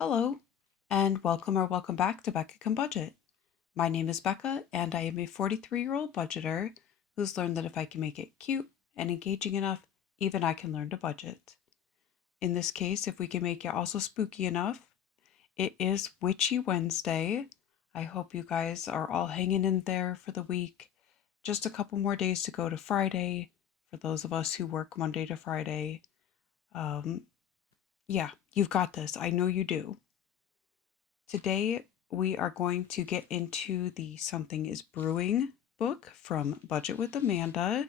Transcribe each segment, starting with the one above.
Hello, and welcome back to Becca Can Budget. My name is Becca, and I am a 43-year-old budgeter who's learned that if I can make it cute and engaging enough, even I can learn to budget. In this case, if we can make it also spooky enough, it is Witchy Wednesday. I hope you guys are all hanging in there for the week. Just a couple more days to go to Friday for those of us who work Monday to Friday. Um, yeah, you've got this. I know you do. Today, we are going to get into the Something is Brewing book from Budget with Amanda,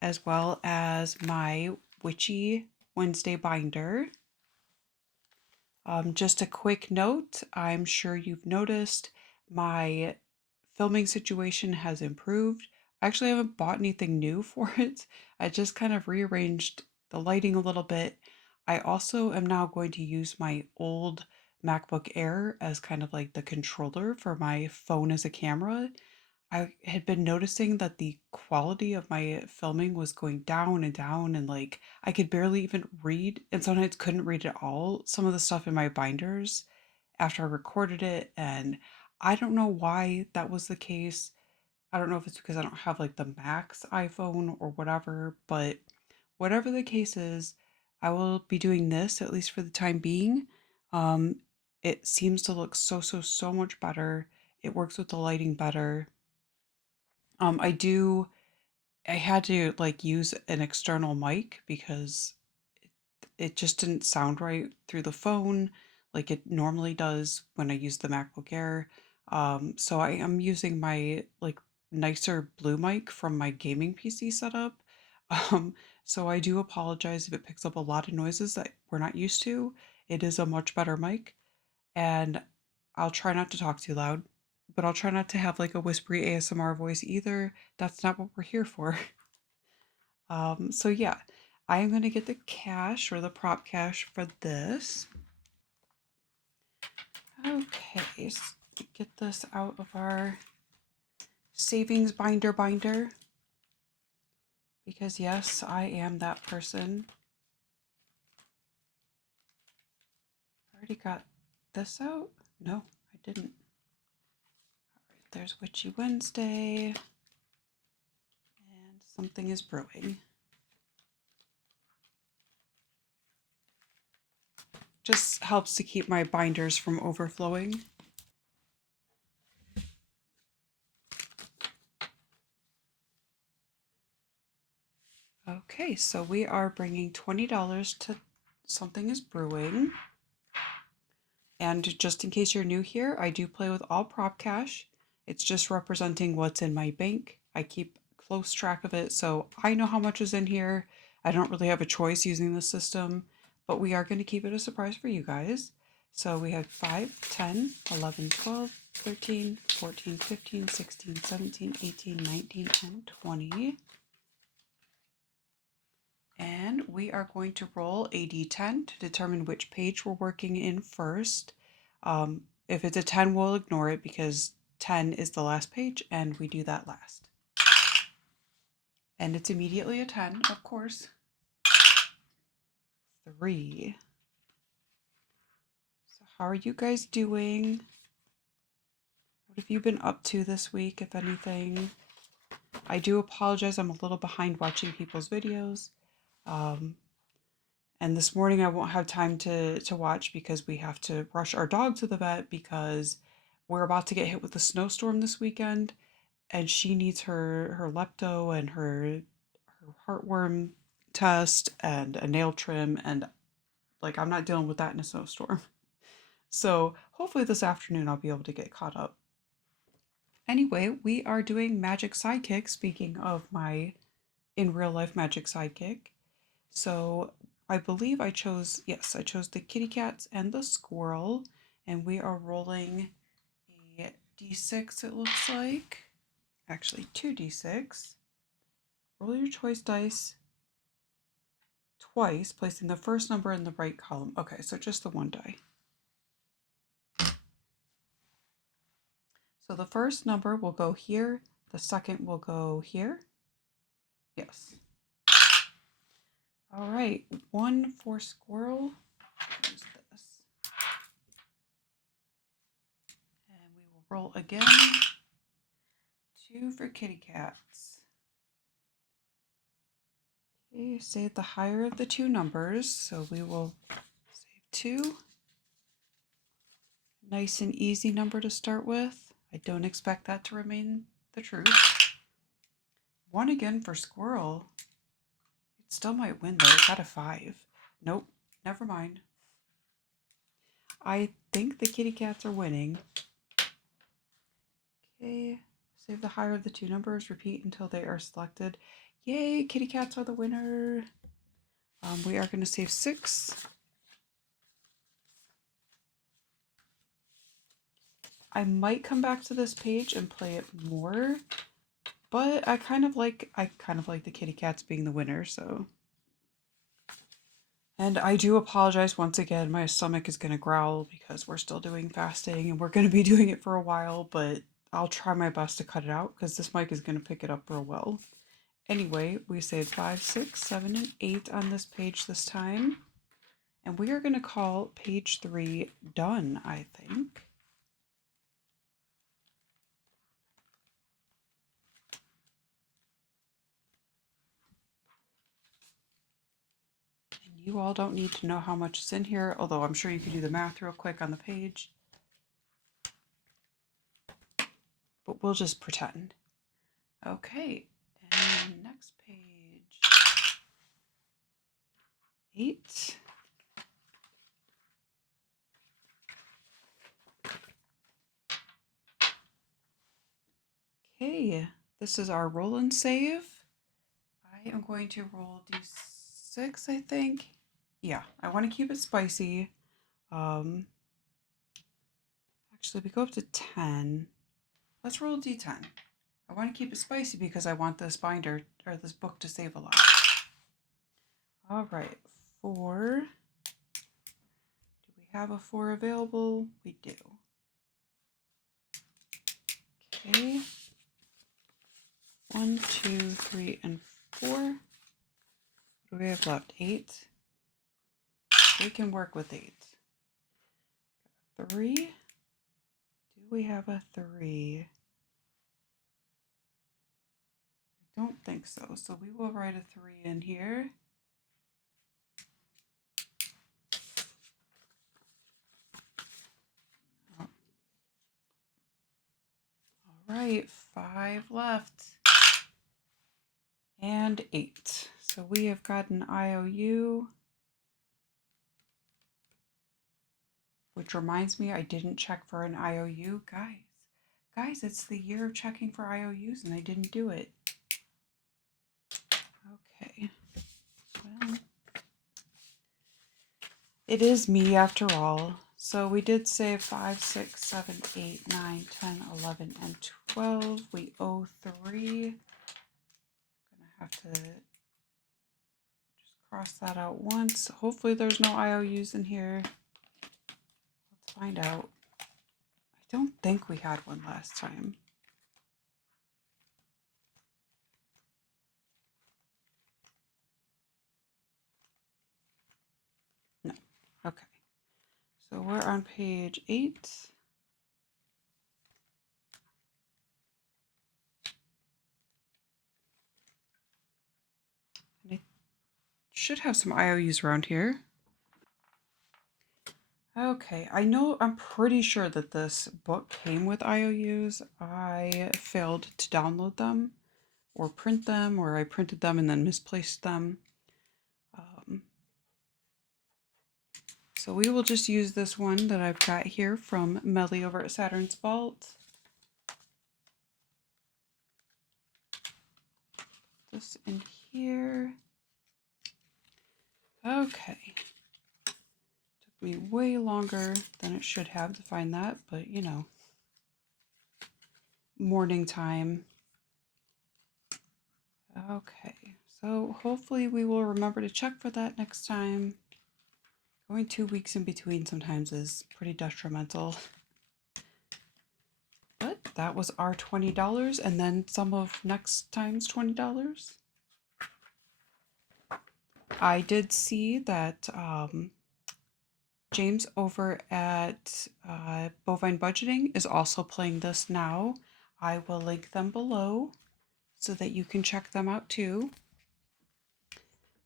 as well as my Witchy Wednesday binder. Just a quick note, I'm sure you've noticed my filming situation has improved. I actually haven't bought anything new for it. I just kind of rearranged the lighting a little bit. I also am now going to use my old MacBook Air as kind of like the controller for my phone as a camera. I had been noticing that the quality of my filming was going down and down, and like I could barely even read, and sometimes couldn't read at all some of the stuff in my binders after I recorded it. And I don't know why that was the case. I don't know if it's because I don't have like the Max iPhone or whatever, but whatever the case is, I will be doing this at least for the time being. Um, it seems to look so much better. It works with the lighting better. I do I had to like use an external mic because it just didn't sound right through the phone like it normally does when I use the MacBook Air. So I am using my like nicer blue mic from my gaming PC setup. Um, so I do apologize if it picks up a lot of noises that we're not used to. It is a much better mic, and I'll try not to talk too loud, but I'll try not to have like a whispery ASMR voice either. That's not what we're here for. So yeah, I am going to get the cash or the prop cash for this. Okay, so get this out of our savings binder because yes, I am that person. I already got this out. No, I didn't. All right, there's Witchy Wednesday and Something is Brewing. Just helps to keep my binders from overflowing. Okay, so we are bringing $20 to Something is Brewing. And just in case you're new here, I do play with all prop cash. It's just representing what's in my bank. I keep close track of it, so I know how much is in here. I don't really have a choice using the system, but we are going to keep it a surprise for you guys. So we have 5, 10, 11, 12, 13, 14, 15, 16, 17, 18, 19, and 20. And we are going to roll a d10 to determine which page we're working in first. If it's a 10, we'll ignore it because 10 is the last page and we do that last. And it's immediately a 10, of course. 3. So how are you guys doing? What have you been up to this week, if anything? I do apologize, I'm a little behind watching people's videos. And this morning I won't have time to watch because we have to rush our dog to the vet because we're about to get hit with a snowstorm this weekend, and she needs her lepto and her heartworm test and a nail trim, and like I'm not dealing with that in a snowstorm. So hopefully this afternoon I'll be able to get caught up. Anyway, we are doing Magic Sidekick, speaking of my in real life Magic Sidekick. So I believe I chose the kitty cats and the squirrel, and we are rolling a d6, it looks like. Actually, 2d6. Roll your choice dice twice, placing the first number in the right column. Okay, so just the one die. So the first number will go here, the second will go here. Yes. All right, 1 for squirrel. What is this? Roll again. 2 for kitty cats. Okay, save the higher of the two numbers, so we will save 2. Nice and easy number to start with. I don't expect that to remain the truth. 1 again for squirrel. It still might win though. It got a 5. Nope, never mind. I think the kitty cats are winning. Okay, save the higher of the two numbers. Repeat until they are selected. Yay, kitty cats are the winner. We are going to save 6. I might come back to this page and play it more, but I kind of like the kitty cats being the winner, so. And I do apologize once again. My stomach is going to growl because we're still doing fasting and we're going to be doing it for a while, but I'll try my best to cut it out because this mic is going to pick it up real well. Anyway, we saved 5, 6, 7, and 8 on this page this time. And we are going to call page 3 done, I think. And you all don't need to know how much is in here, although I'm sure you can do the math real quick on the page. But we'll just pretend. Okay, and next page 8. Okay, this is our roll and save. I am going to roll d6, I think. Yeah, I want to keep it spicy. Actually, we go up to 10. Let's roll d10. I want to keep it spicy because I want this binder or this book to save a lot. All right, 4. Do we have a 4 available? We do. Okay. 1, 2, 3, and 4. What do we have left? 8. We can work with 8. 3. Do we have a 3? I don't think so. So we will write a 3 in here. All right, 5 left. And 8. So we have got an IOU. Which reminds me, I didn't check for an IOU. Guys, it's the year of checking for IOUs and I didn't do it. Okay. Well, it is me after all. So we did save 5, 6, 7, 8, 9, 10, 11, and 12. We owe 3. I'm gonna have to just cross that out once. Hopefully there's no IOUs in here. Let's find out. I don't think we had one last time. No. Okay. So we're on page 8. And I should have some IOUs around here. Okay, I'm pretty sure that this book came with IOUs. I failed to download them or print them, or I printed them and then misplaced them. So we will just use this one that I've got here from Melly over at Saturn's Vault. This in here. Okay. Took me way longer than it should have to find that, but you know, morning time. Okay, so hopefully we will remember to check for that next time. Going 2 weeks in between sometimes is pretty detrimental. But that was our $20 and then some of next time's $20. I did see that James over at Bovine Budgeting is also playing this now. I will link them below so that you can check them out too.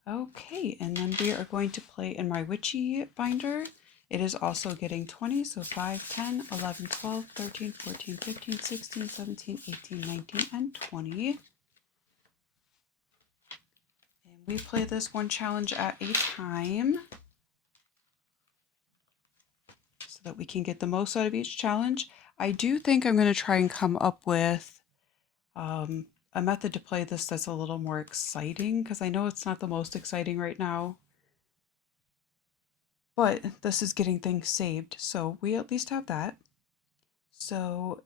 Okay, and then we are going to play in my Witchy binder. It is also getting 20, so 5, 10, 11, 12, 13, 14, 15, 16, 17, 18, 19, and 20. And we play this one challenge at a time so that we can get the most out of each challenge. I do think I'm going to try and come up with a method to play this that's a little more exciting, because I know it's not the most exciting right now. But this is getting things saved, so we at least have that. So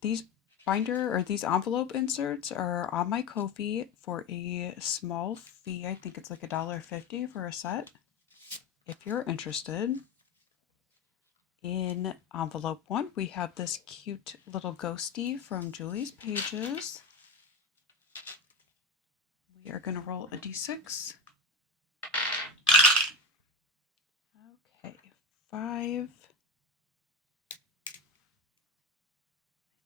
these binder or these envelope inserts are on my Ko-fi for a small fee. I think it's like $1.50 for a set. If you're interested. In envelope 1, we have this cute little ghosty from Julie's Pages. We are going to roll a d6. Okay, 5. I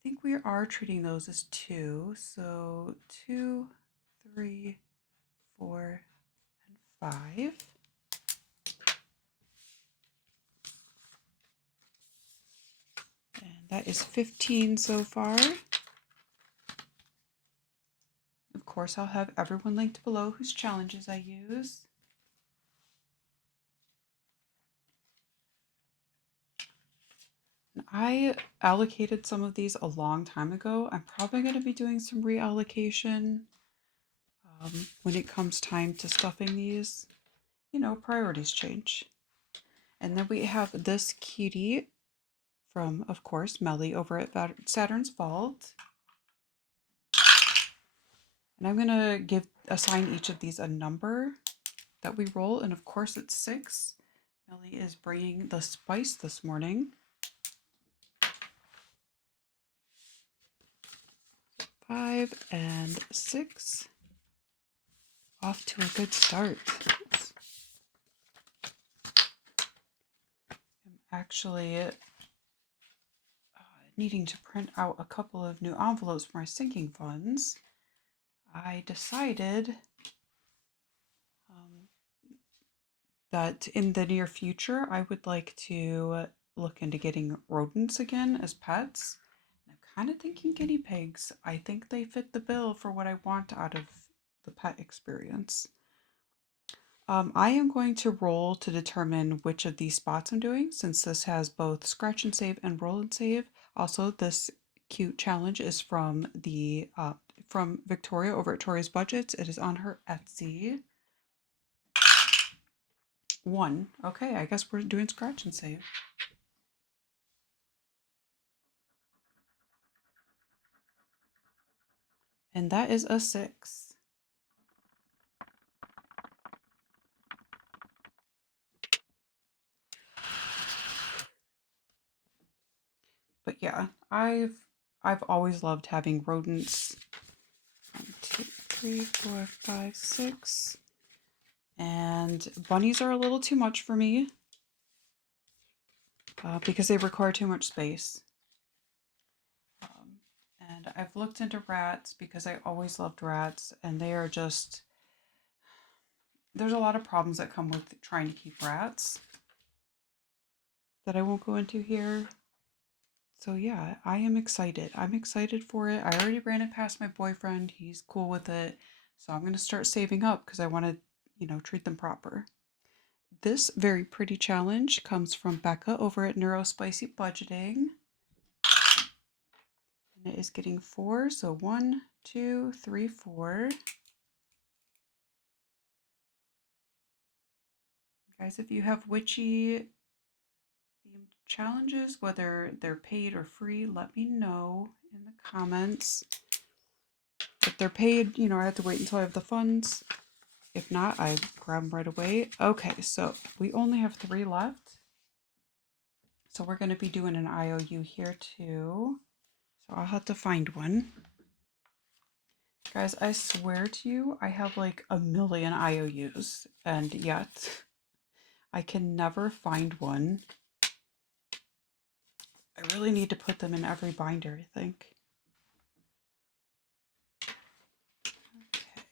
think we are treating those as 2. So 2, 3, 4, and 5. And that is 15 so far. Of course, I'll have everyone linked below whose challenges I use. I allocated some of these a long time ago. I'm probably going to be doing some reallocation when it comes time to stuffing these. You know, priorities change. And then we have this cutie from, of course, Melly over at Saturn's Vault. And I'm going to assign each of these a number that we roll. And of course, it's 6. Melly is bringing the spice this morning. 5 and 6. Off to a good start. Oops. I'm actually needing to print out a couple of new envelopes for my sinking funds. I decided that in the near future, I would like to look into getting rodents again as pets. I'm kind of thinking guinea pigs. I think they fit the bill for what I want out of the pet experience. I am going to roll to determine which of these spots I'm doing, since this has both scratch and save and roll and save. Also, this cute challenge is from from Victoria over at Toria's Budgets. It is on her Etsy. 1. Okay, I guess we're doing scratch and save. And that is a 6. But yeah, I've always loved having rodents. 1, 2, 3, 4, 5, 6. And bunnies are a little too much for me because they require too much space. And I've looked into rats because I always loved rats, and they are just, there's a lot of problems that come with trying to keep rats that I won't go into here. So yeah, I am excited. I'm excited for it. I already ran it past my boyfriend. He's cool with it. So I'm going to start saving up because I want to, treat them proper. This very pretty challenge comes from Becca over at Neurospicy Budgeting. And it is getting 4. So 1, 2, 3, 4. Guys, if you have witchy themed challenges, whether they're paid or free, let me know in the comments. If they're paid, I have to wait until I have the funds. If not, I grab them right away. Okay, so we only have 3 left. So we're going to be doing an IOU here too. So I'll have to find one. Guys, I swear to you, I have like a million IOUs, and yet I can never find one. I really need to put them in every binder, I think.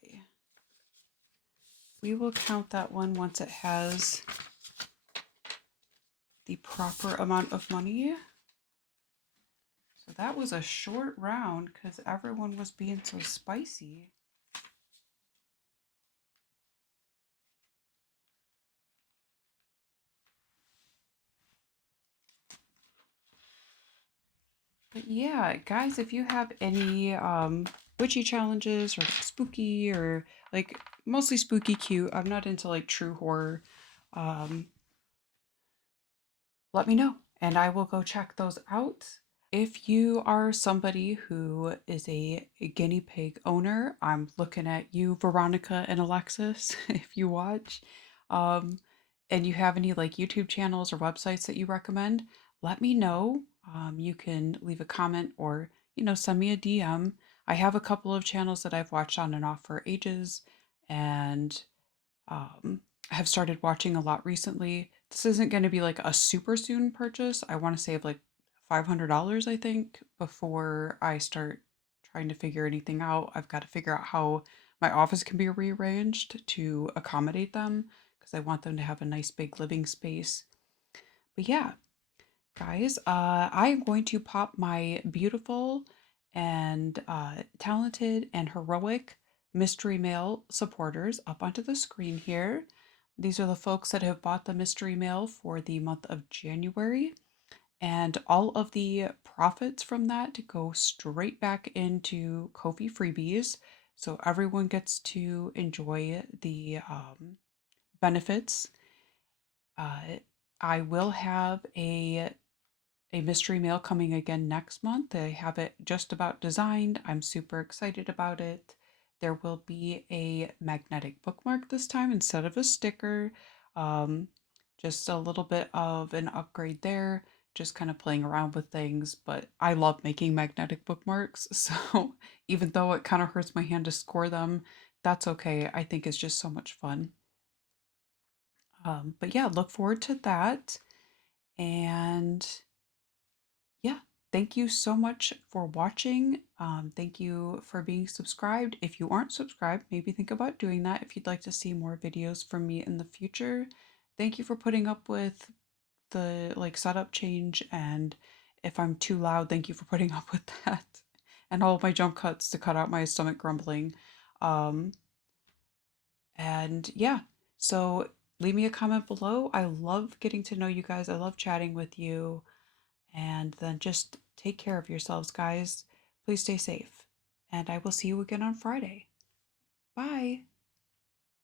Okay. We will count that one once it has the proper amount of money. So that was a short round because everyone was being so spicy. But yeah, guys, if you have any witchy challenges or spooky or like mostly spooky cute, I'm not into like true horror. Um, let me know and I will go check those out. If you are somebody who is a guinea pig owner, I'm looking at you, Veronica and Alexis, if you watch, um, and you have any like YouTube channels or websites that you recommend, let me know. You can leave a comment or, send me a DM. I have a couple of channels that I've watched on and off for ages, and um, have started watching a lot recently. This isn't going to be like a super soon purchase. I want to save like $500, I think, before I start trying to figure anything out. I've got to figure out how my office can be rearranged to accommodate them because I want them to have a nice big living space. But yeah, guys, I am going to pop my beautiful and talented and heroic mystery mail supporters up onto the screen here. These are the folks that have bought the mystery mail for the month of January, and all of the profits from that go straight back into Kofi freebies. So everyone gets to enjoy the benefits. Uh, I will have a mystery mail coming again next month. I have it just about designed. I'm super excited about it. There will be a magnetic bookmark this time instead of a sticker. Um, just a little bit of an upgrade there, just kind of playing around with things. But I love making magnetic bookmarks. So even though it kind of hurts my hand to score them, that's okay. I think it's just so much fun. But yeah, look forward to that. And yeah, thank you so much for watching. Thank you for being subscribed. If you aren't subscribed, maybe think about doing that if you'd like to see more videos from me in the future. Thank you for putting up with the like setup change, and if I'm too loud, thank you for putting up with that. And all of my jump cuts to cut out my stomach grumbling. Um, and yeah, so leave me a comment below. I love getting to know you guys. I love chatting with you. And then just take care of yourselves, guys. Please stay safe. And I will see you again on Friday. Bye.